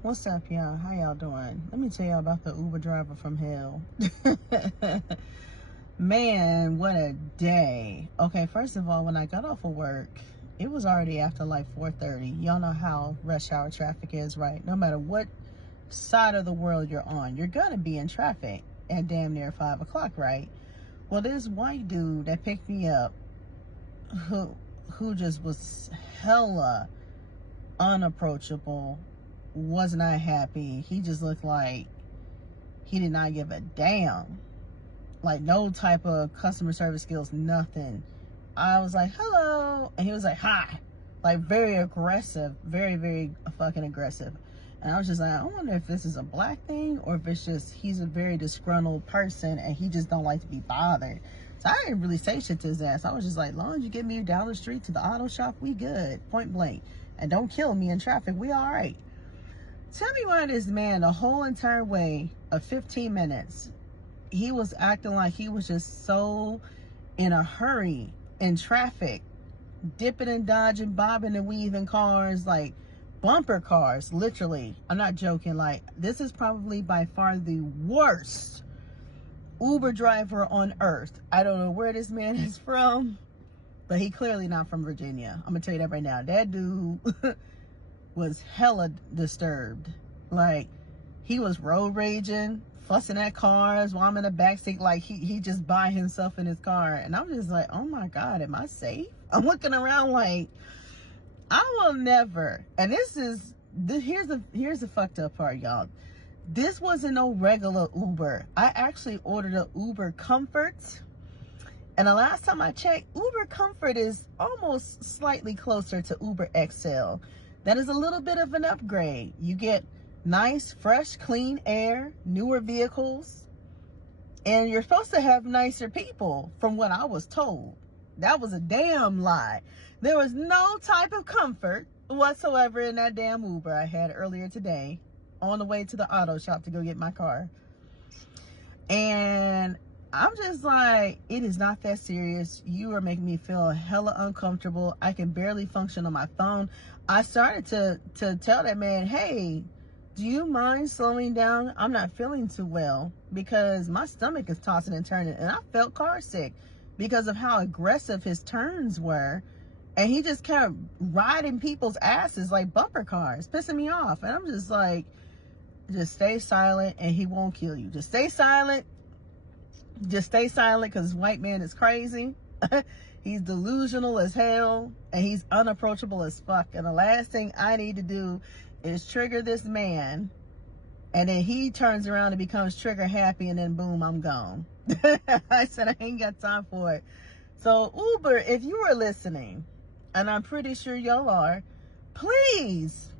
What's up, y'all? How y'all doing? Let me tell y'all about the Uber driver from hell. Man, what a day. Okay, first of all, when I got off of work, it was already after like 4:30. Y'all know how rush hour traffic is, right? No matter what side of the world you're on, you're gonna be in traffic at damn near 5 o'clock, right? Well, this white dude that picked me up, who just was hella unapproachable, was not happy. He just looked like he did not give a damn. Like, no type of customer service skills, nothing. I was like, hello. And he was like, hi. Like, very aggressive. Very, very fucking aggressive. And I was just like, I wonder if this is a black thing or if it's just he's a very disgruntled person and he just don't like to be bothered. So I didn't really say shit to his ass. I was just like, long as you get me down the street to the auto shop, we good. Point blank. And don't kill me in traffic, we all right. Tell me why this man, the whole entire way of 15 minutes, he was acting like he was just so in a hurry in traffic, dipping and dodging, bobbing and weaving cars, like bumper cars, literally. I'm not joking. Like, this is probably by far the worst Uber driver on earth. I don't know where this man is from, but he clearly not from Virginia. I'm gonna tell you that right now. That dude was hella disturbed. Like, he was road raging, fussing at cars while I'm in the backseat, like he just by himself in his car. And I'm just like, oh my God, am I safe? I'm looking around like, I will never. And here's the fucked up part, y'all. This wasn't no regular Uber. I actually ordered a Uber Comfort. And the last time I checked, Uber Comfort is almost slightly closer to Uber XL. That is a little bit of an upgrade. You get nice, fresh, clean air, newer vehicles, and you're supposed to have nicer people, from what I was told. That was a damn lie. There was no type of comfort whatsoever in that damn Uber I had earlier today on the way to the auto shop to go get my car. And I'm just like, it is not that serious. You are making me feel hella uncomfortable. I can barely function on my phone. I started to tell that man, hey, do you mind slowing down? I'm not feeling too well because my stomach is tossing and turning, and I felt car sick because of how aggressive his turns were. And he just kept riding people's asses like bumper cars, pissing me off. And I'm just like, just stay silent and he won't kill you. Just stay silent. Just stay silent, because this white man is crazy. He's delusional as hell, and he's unapproachable as fuck. And the last thing I need to do is trigger this man, and then he turns around and becomes trigger happy, and then boom, I'm gone. I said I ain't got time for it. So Uber, if you are listening, and I'm pretty sure y'all are, please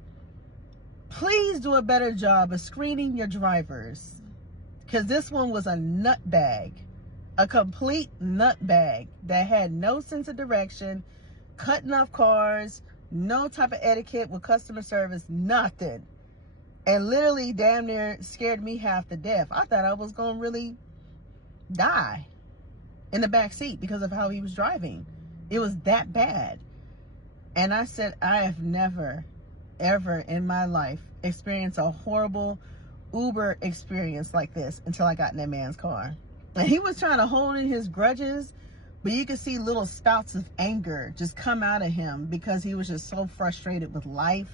do a better job of screening your drivers. Because this one was a nutbag, a complete nutbag that had no sense of direction, cutting off cars, no type of etiquette with customer service, nothing. And literally damn near scared me half to death. I thought I was going to really die in the back seat because of how he was driving. It was that bad. And I said, I have never, ever in my life experienced a horrible Uber experience like this until I got in that man's car. And he was trying to hold in his grudges, but you could see little spouts of anger just come out of him because he was just so frustrated with life.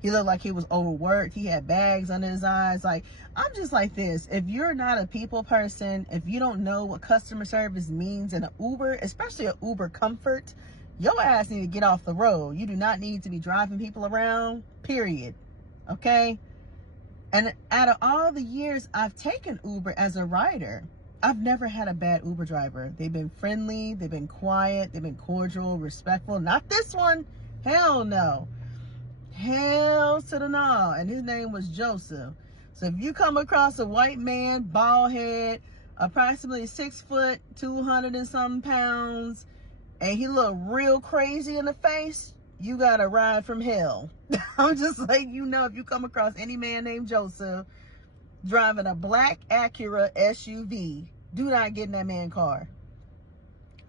He looked like he was overworked. He had bags under his eyes. Like, I'm just like this. If you're not a people person, if you don't know what customer service means in an Uber, especially an Uber Comfort, your ass need to get off the road. You do not need to be driving people around, period. Okay? And out of all the years I've taken Uber as a rider, I've never had a bad Uber driver. They've been friendly, they've been quiet, they've been cordial, respectful. Not this one. Hell no. Hell to the no. And his name was Joseph. So if you come across a white man, bald head, approximately 6 foot, 200 and some pounds, and he looked real crazy in the face, you got a ride from hell. I'm just like, you know, if you come across any man named Joseph driving a black Acura SUV, do not get in that man's car.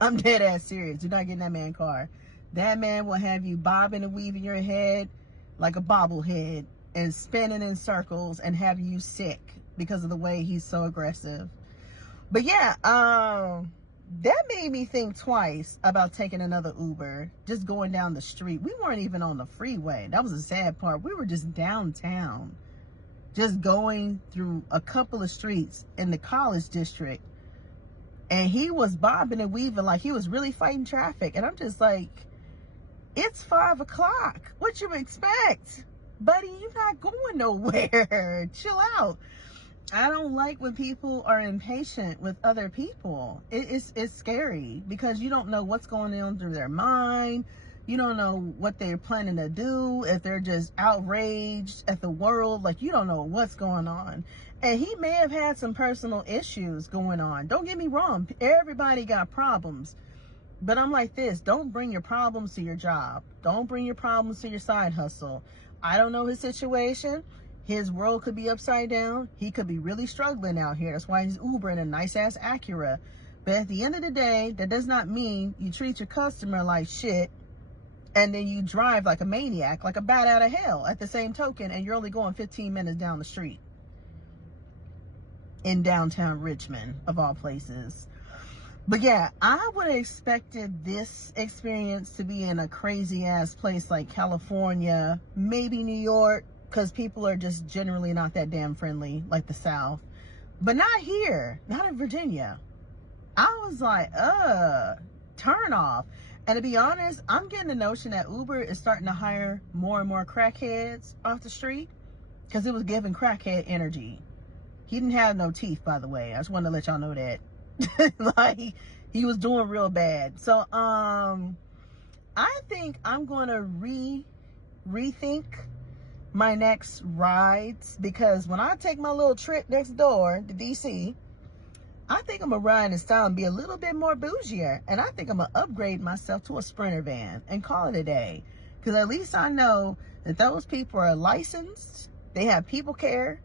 I'm dead ass serious. Do not get in that man's car. That man will have you bobbing and weaving your head like a bobblehead and spinning in circles and have you sick because of the way he's so aggressive. But yeah, that made me think twice about taking another Uber, just going down the street. We weren't even on the freeway. That was the sad part. We were just downtown, just going through a couple of streets in the college district. And he was bobbing and weaving like he was really fighting traffic. And I'm just like, it's 5 o'clock. What you expect? Buddy, you're not going nowhere. Chill out. I don't like when people are impatient with other people. It's scary because you don't know what's going on through their mind. You don't know what they're planning to do, if they're just outraged at the world. Like, you don't know what's going on. And he may have had some personal issues going on. Don't get me wrong. Everybody got problems. But I'm like this. Don't bring your problems to your job. Don't bring your problems to your side hustle. I don't know his situation. His world could be upside down. He could be really struggling out here. That's why he's Ubering a nice-ass Acura. But at the end of the day, that does not mean you treat your customer like shit and then you drive like a maniac, like a bat out of hell at the same token, and you're only going 15 minutes down the street in downtown Richmond, of all places. But yeah, I would have expected this experience to be in a crazy-ass place like California, maybe New York, because people are just generally not that damn friendly, like the South. But not here, not in Virginia. I was like, turn off. And to be honest, I'm getting the notion that Uber is starting to hire more and more crackheads off the street because it was giving crackhead energy. He didn't have no teeth, by the way. I just wanted to let y'all know that. Like, he was doing real bad. So, I think I'm going to rethink my next rides, because when I take my little trip next door to DC, I think I'm gonna ride in style and be a little bit more bougier, and I think I'm gonna upgrade myself to a Sprinter van and call it a day, because at least I know that those people are licensed, they have people care,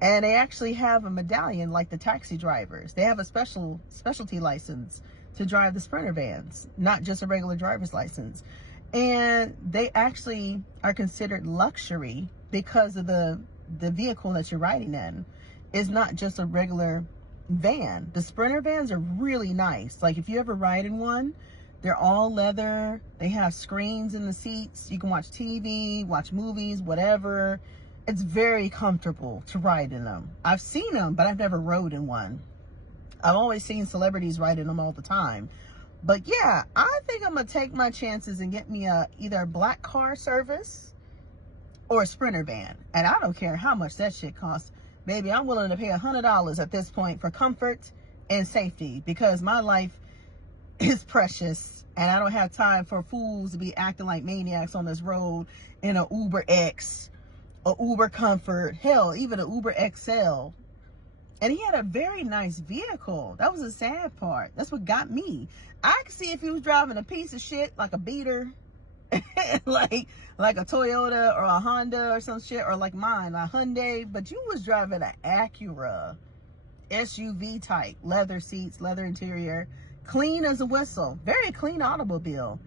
and they actually have a medallion like the taxi drivers. They have a specialty license to drive the Sprinter vans, not just a regular driver's license. And they actually are considered luxury because of the vehicle that you're riding in. It's not just a regular van. The Sprinter vans are really nice. Like, if you ever ride in one, they're all leather. They have screens in the seats. You can watch TV, watch movies, whatever. It's very comfortable to ride in them. I've seen them, but I've never rode in one. I've always seen celebrities ride in them all the time. But yeah, I think I'm going to take my chances and get me either a black car service or a Sprinter van. And I don't care how much that shit costs. Baby, I'm willing to pay $100 at this point for comfort and safety, because my life is precious and I don't have time for fools to be acting like maniacs on this road in a Uber X, a Uber Comfort, hell, even an Uber XL. And he had a very nice vehicle. That was the sad part. That's what got me. I could see if he was driving a piece of shit like a beater, like a Toyota or a Honda or some shit, or like mine, a Hyundai. But you was driving an Acura, SUV type, leather seats, leather interior, clean as a whistle, very clean automobile,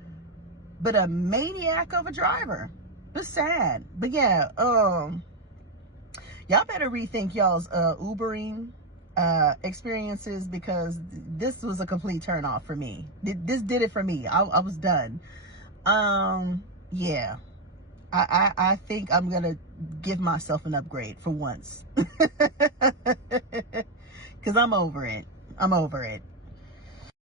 but a maniac of a driver. It's sad. But yeah, y'all better rethink y'all's Ubering experiences, because this was a complete turn off for me. This did it for me. I was done. Yeah, I think I'm gonna give myself an upgrade for once, because I'm over it.